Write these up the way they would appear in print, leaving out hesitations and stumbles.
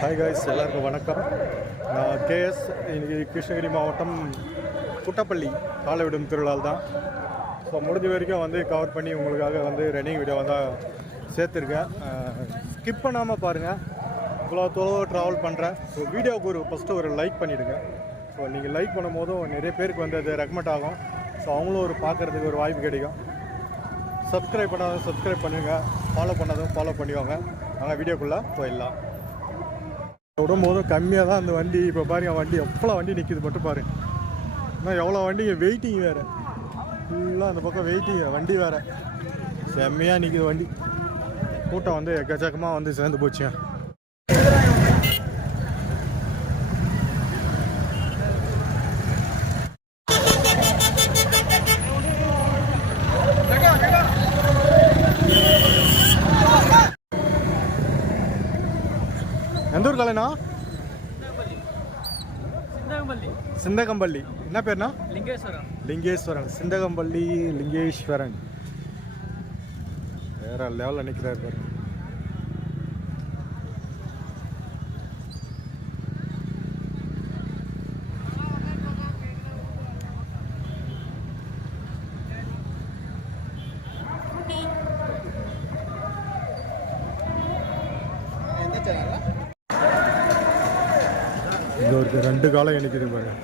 Hi guys, எல்லாருக்கும் வணக்கம். நான் கேஎஸ். இன்றைக்கி கிருஷ்ணகிரி மாவட்டம் குட்டப்பள்ளி காலை விடும் திருவிழால் தான். ஸோ முடிஞ்ச வரைக்கும் வந்து கவர் பண்ணி உங்களுக்காக வந்து ரன்னிங் வீடியோ வந்து சேர்த்துருக்கேன். ஸ்கிப் பண்ணாமல் பாருங்கள். இவ்வளோ தொலைவு ட்ராவல் பண்ணுறேன். ஸோ வீடியோவுக்கு ஃபஸ்ட்டு ஒரு லைக் பண்ணிவிடுங்க. ஸோ நீங்கள் லைக் பண்ணும் போதும் நிறைய பேருக்கு வந்து அது ரெக்கமெண்ட் ஆகும். ஸோ அவங்களும் ஒரு பார்க்குறதுக்கு ஒரு வாய்ப்பு கிடைக்கும். சப்ஸ்கிரைப் பண்ணாலும் சப்ஸ்கிரைப் பண்ணுங்க, ஃபாலோ பண்ணாதும் ஃபாலோ பண்ணிவாங்க. நாங்கள் வீடியோக்குள்ளே போயிடலாம். விடும்போதும் கம்மியாக தான் அந்த வண்டி. இப்போ பாருங்க, வண்டி எவ்வளோ வண்டி நிற்கிது மட்டும் பாருங்க. இன்னும் எவ்வளோ வண்டிங்க, வெயிட்டிங் வேறு. ஃபுல்லாக அந்த பக்கம் வெயிட்டிங் வண்டி வேறு செம்மையாக நிற்கிது வண்டி. கூட்டம் வந்து எக்கச்சக்கமாக வந்து சேர்ந்து போச்சுங்க. எந்த ஊர் காலைண்ணா? சிந்தகம்பள்ளி. என்ன பேர்னா? லிங்கேஸ்வரன். சிந்தகம்பள்ளி லிங்கேஸ்வரன். வேற லெவலில் நிற்கிறார் பாரு. இங்கே ஒரு 2 காலம் இணைக்குது பாருங்க.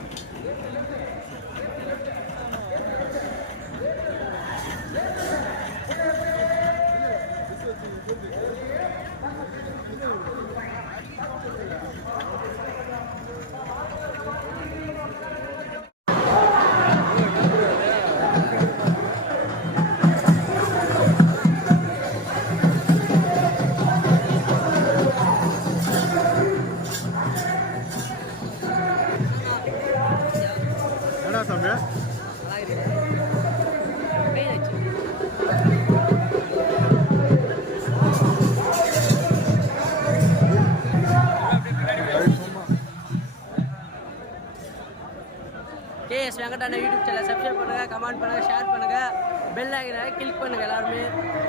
கேஎஸ் வெங்கடான யூடியூப் சேனல் சப்ஸ்கிரைப் பண்ணுங்கள், கமெண்ட் பண்ணுங்கள், ஷேர் பண்ணுங்கள், பெல் ஐக்கனை கிளிக் பண்ணுங்கள். எல்லாருமே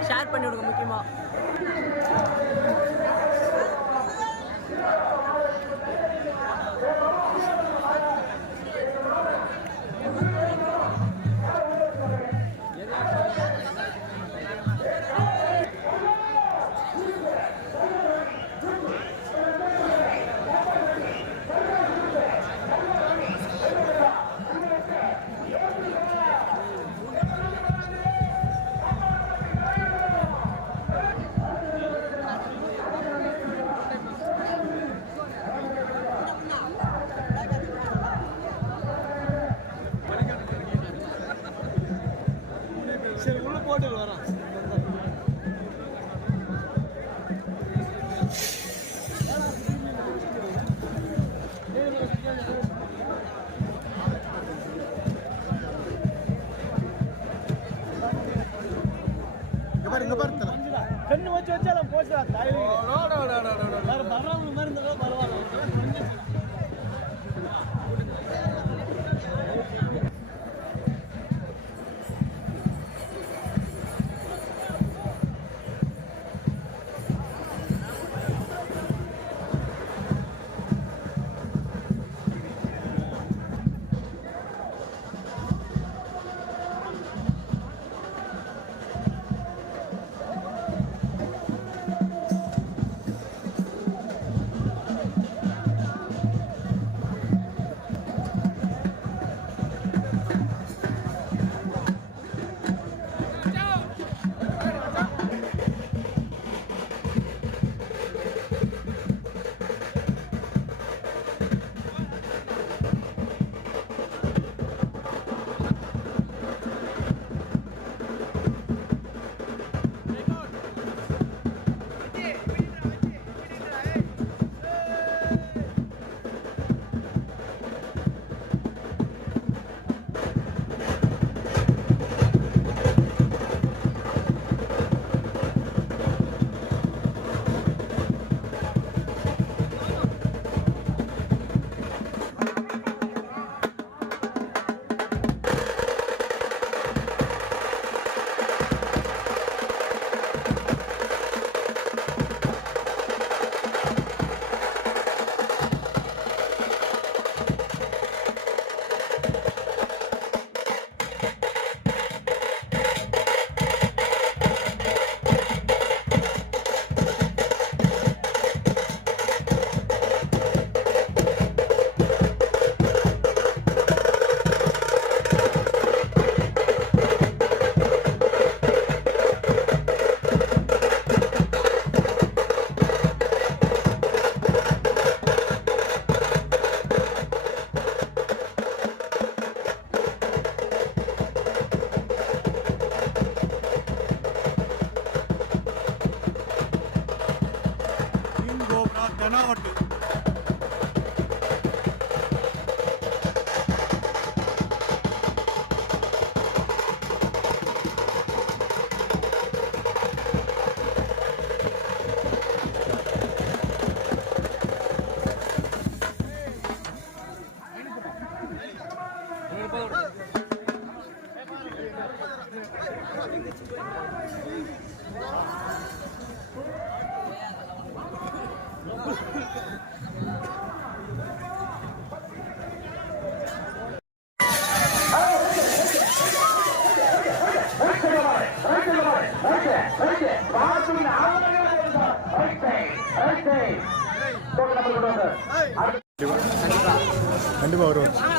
ஷேர் பண்ணி விடுங்க முக்கியமாக. கனாவட்டு. கண்டிப்பா வருவார்.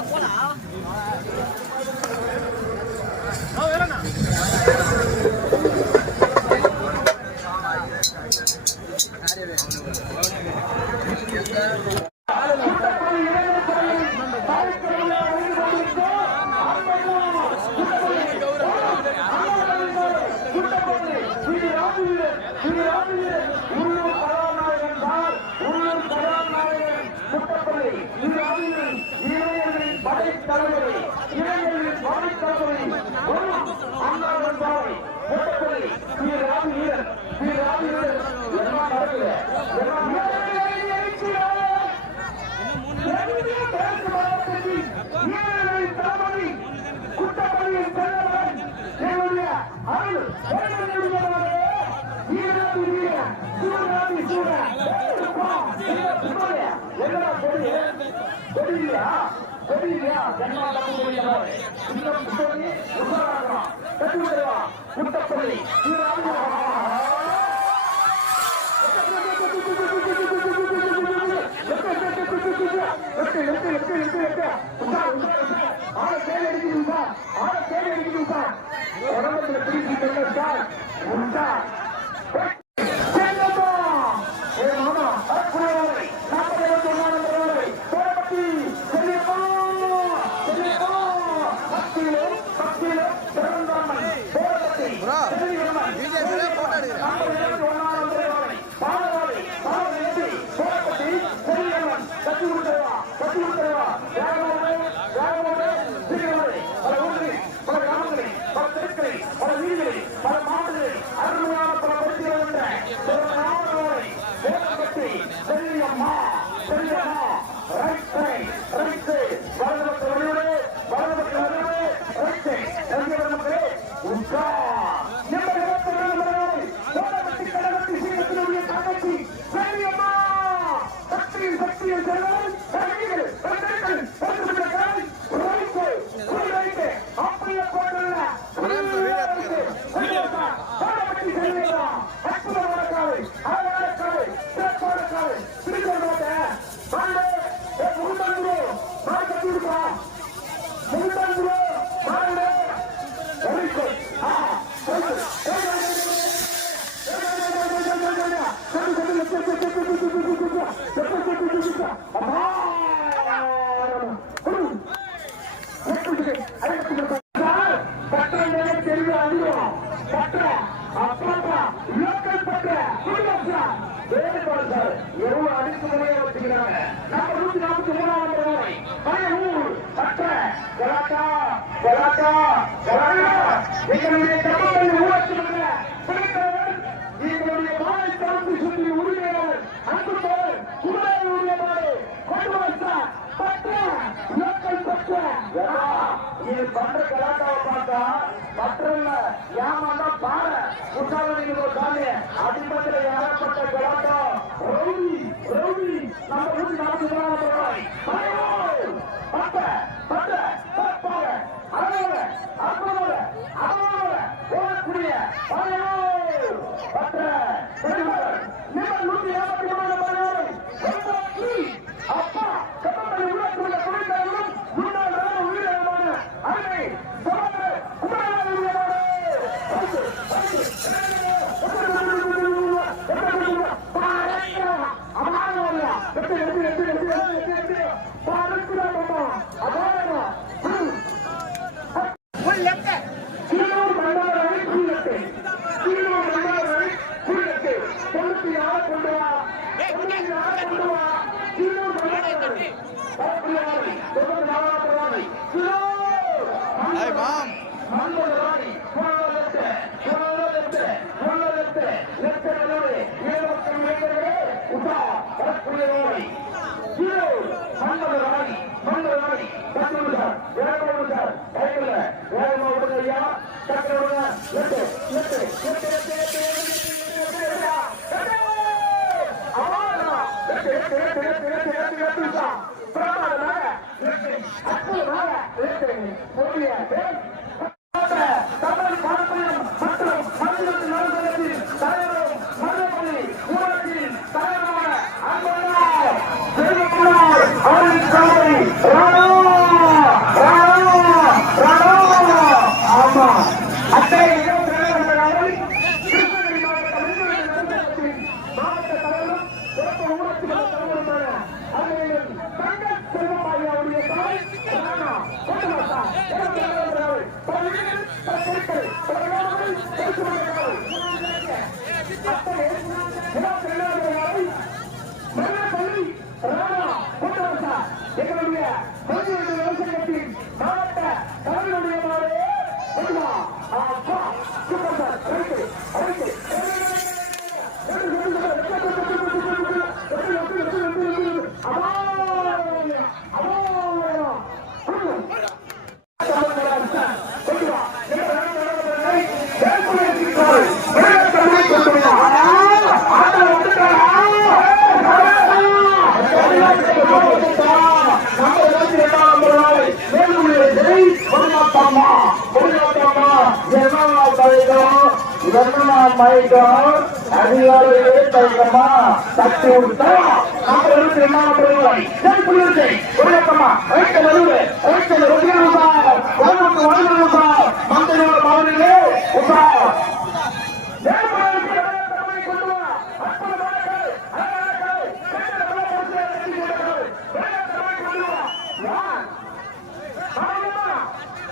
Hey, Mom.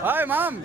Hi, Mom.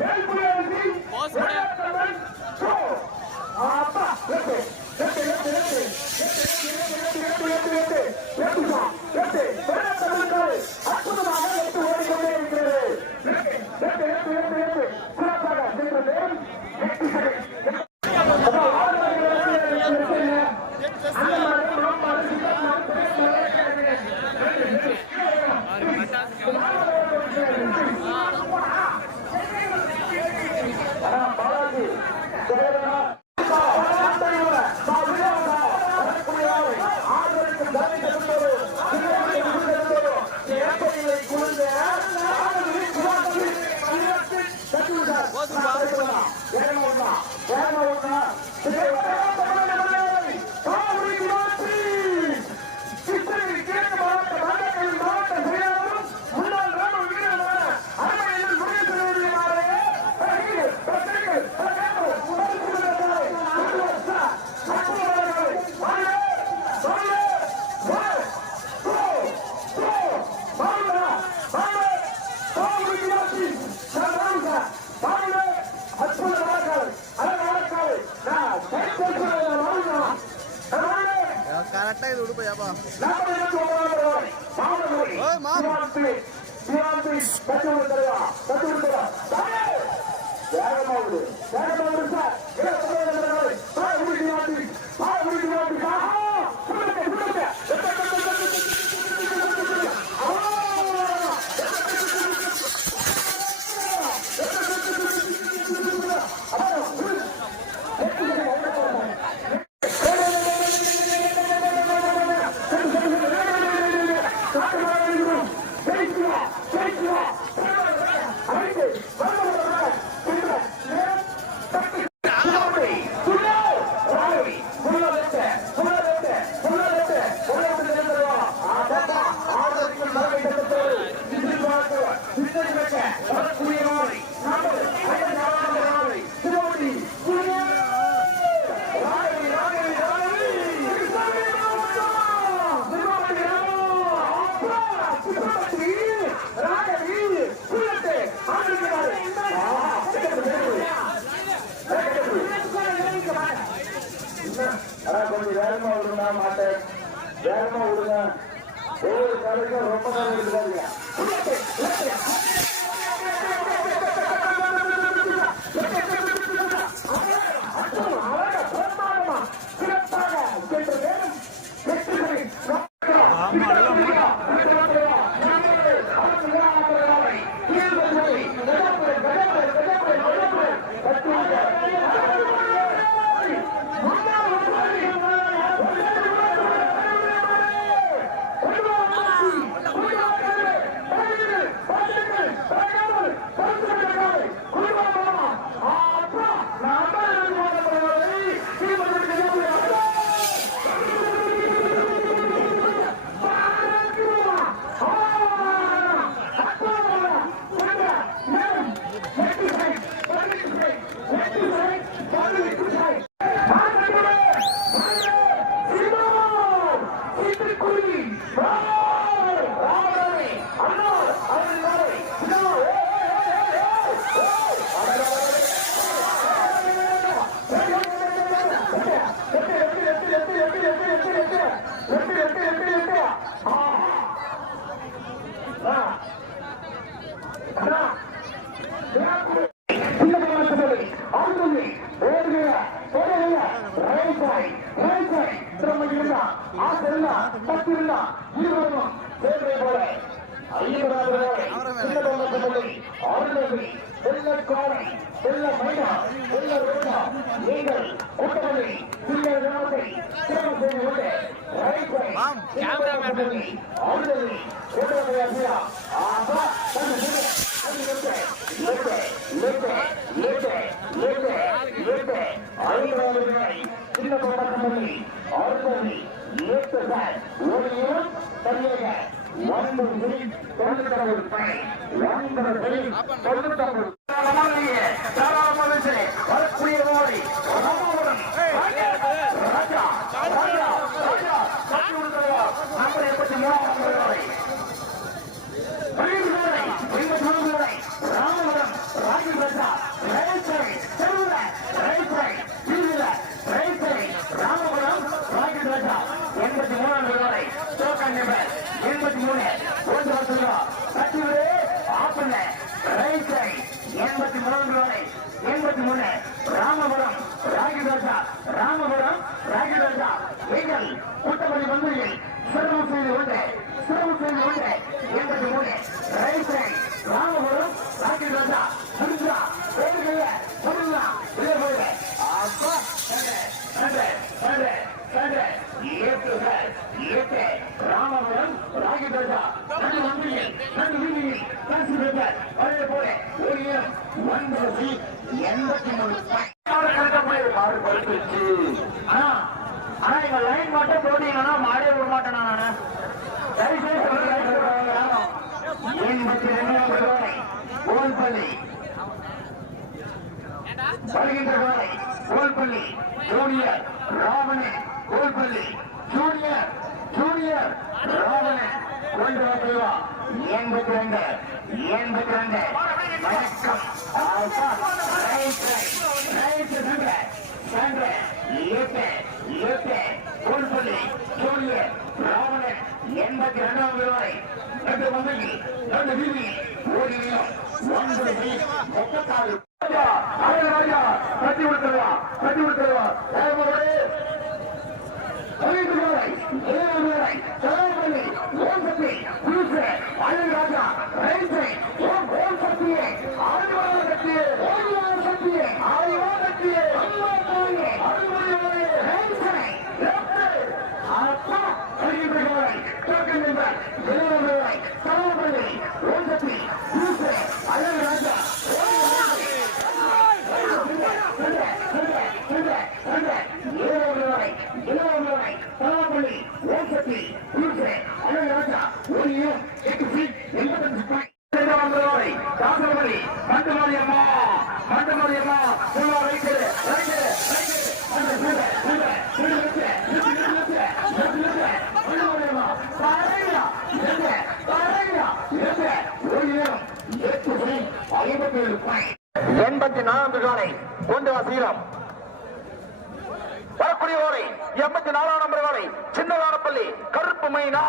வரக்கூடிய ஓரை 84 நம்பர் ஓரை சின்னதானப்பள்ளி கருப்பு மைனா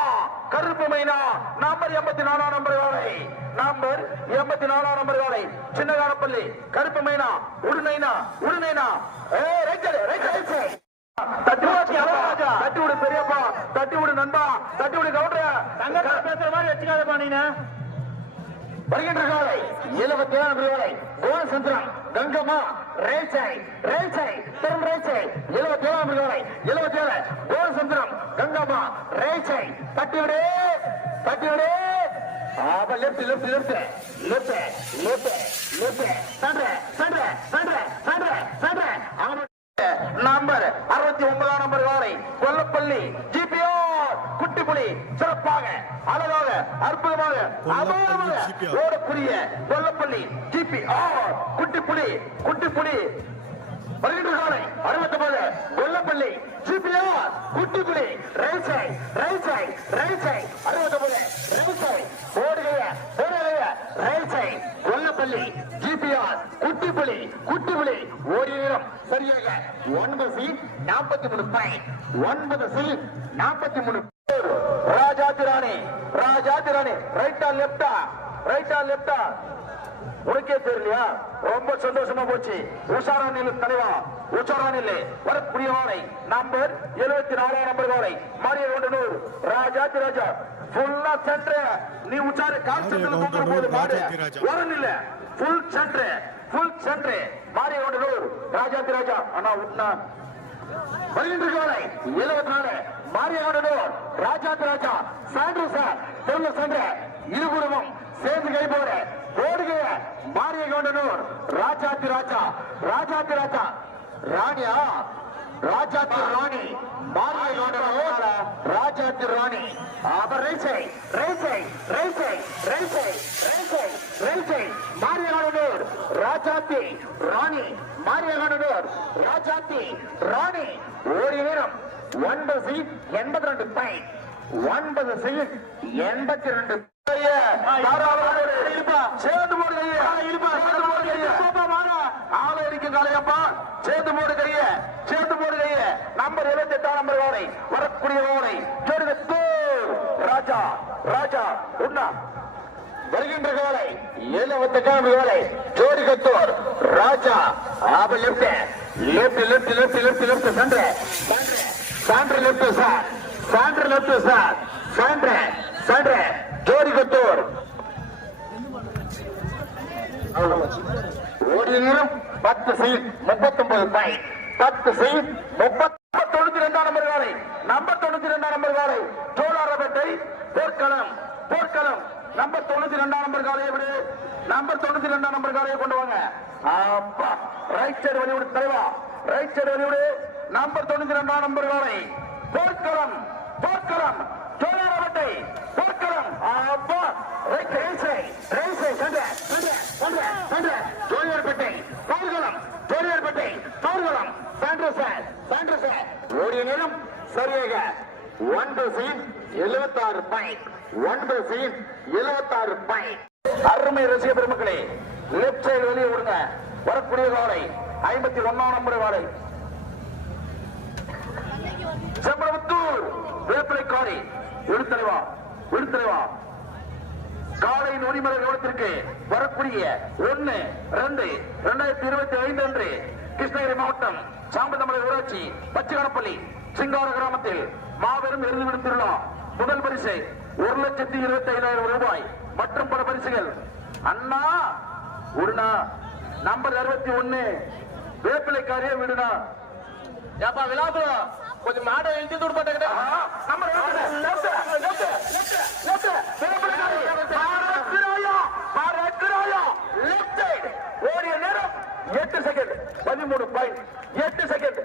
கருப்பு மைனா நம்பர் 84 நம்பர் காலை நம்பர் 84 நம்பர் காலை சின்னகாரப்பள்ளி கருப்பு மைனா உடுநைனா தட்டி விடு பெரியப்பா தட்டி விடு நண்பா தட்டி விடு கவுண்டர தங்க பேசுற மாதிரி வச்சுக்காதப்பா நீங்க வருகின்ற காலை 77 நம்பர் காலை கோலசந்திரம் கங்கம்மா ரேல்சை திறன் ரேல்சை 77 நம்பர் காலை 77 கோலசந்திரம் கங்கம்மா ரேல்சை தட்டி விடு நம்பர் 69 நம்பர் காலை கொல்லப்பள்ளி ஜிபிஆர் குட்டிப்புலி சிறப்பாக அழகாக அற்புதமாக ஓடக்கூடிய கொல்லப்பள்ளி ஜிபிஆர் குட்டிப்புலி வருகின்ற காலை 69 கொல்லப்பள்ளி ஜிபிஆர் குட்டிப்புலி ரேல்சை 69 போடுகைய ரேல்சை கொல்லப்பள்ளி ஜிபிஆர் குட்டிப்புலி ஓடிய நேரம் சரியாக 9 சீட் 43 பாயிண்ட் 9 சீட் 43 ராஜாத்தி ராணி ரைட்டா லெப்டா உனக்கே தெரியலையா ரொம்ப சந்தோஷமா போச்சு உஷாரா நிலை தலைவா உஷாரா நிலை வரக்கூடிய வாழை நம்பர் 74 நம்பர் வாழை மாரியகொண்டனூர் ராஜா ஃபுல்லா சென்டர் நீ உச்சாரு கான்செப்ட்ல தூக்குற போது மாடு வரணும் இல்ல ஃபுல் சென்டர் மாரியகொண்டனூர் ராஜா அண்ணா உட்னா வருகின்ற காலை 74 மாரியகொண்டனூர் ராஜா சான்று சார் தெருல சென்ற இருபுறமும் சேர்ந்து கை போட ஓடுகிற மாரியகொண்டனூர் ராஜாத்தி ராணியா ராஜாத்தி ராணி மாரியகொண்டனூர் ராஜாத்தி ராணி அவர் ரேசை மாரியகொண்டனூர் ராஜாத்தி ராணி ஓடிய நேரம் 9 சீட் 82 பாயிண்ட் 9 சீட் 82 சேர்ந்து போடுகைய நம்பர் 78 நம்பர் வாழை வரக்கூடிய வாழை ராஜா உண்ணா வருகின்ற காலை 78 நம்பர் வாழை ஜோடிகத்தூர் ராஜா லெப்ட் சான்று லெப்ட் சார் ஜோடிகத்தூர் ஓடிய நேரம் 10 சீட் 39 பாயிண்ட் 10 சீட் 92 நம்பர் காலை நம்பர் 92 நம்பர் காலை ஜோலாரபேட்டை போர்க்களம் நம்பர் 92 நம்பர் காலையை விடு நம்பர் 92 நம்பர் காலையை கொண்டு வாங்க அப்பா ரைட் சைடு வழி விடு தலைவா ரைட் சைடு வழி விடு நம்பர் 92 நம்பர் காலை போர்க்களம் ஜோலாரபேட்டை போர்க்களம் அப்பா ரைட் ரேல்சை பவுர்கலம் சாண்டர்ஸ் ஓடிய நேரம் சரியாக 9 சீட் 76 பாயிண்ட் 9 சீட் 76 பாயிண்ட் அருமை ரசிக பெருமக்களே லெப்ட் சைடு வெளியே விடுங்க வரக்கூடிய காலை 51 நம்பர் காலை செம்பரமுத்தூர் வேப்பிலைக்காரி விழுத்தலைவா காலை நொடிமலை கவனத்திற்கு வரக்கூடிய 1-2-2025 அன்று கிருஷ்ணகிரி மாவட்டம் சாம்பந்தமலை ஊராட்சி பச்சைகடப்பள்ளி சிங்கார கிராமத்தில் மாபெரும் இறுதி விடுத்துள்ளா முதல் பரிசு 1,25,000 ரூபாய் மற்றும் பல பரிசுகள் அண்ணா உருணா நம்பர் 61 வேப்பிலைக்காரியே விடுனா ஏப்பா விழாபுரம் கொஞ்சம் மாடை எழுதி தூடு ஓடிய நேரம் 8 செகண்ட் 13 பாயிண்ட் 8 செகண்ட்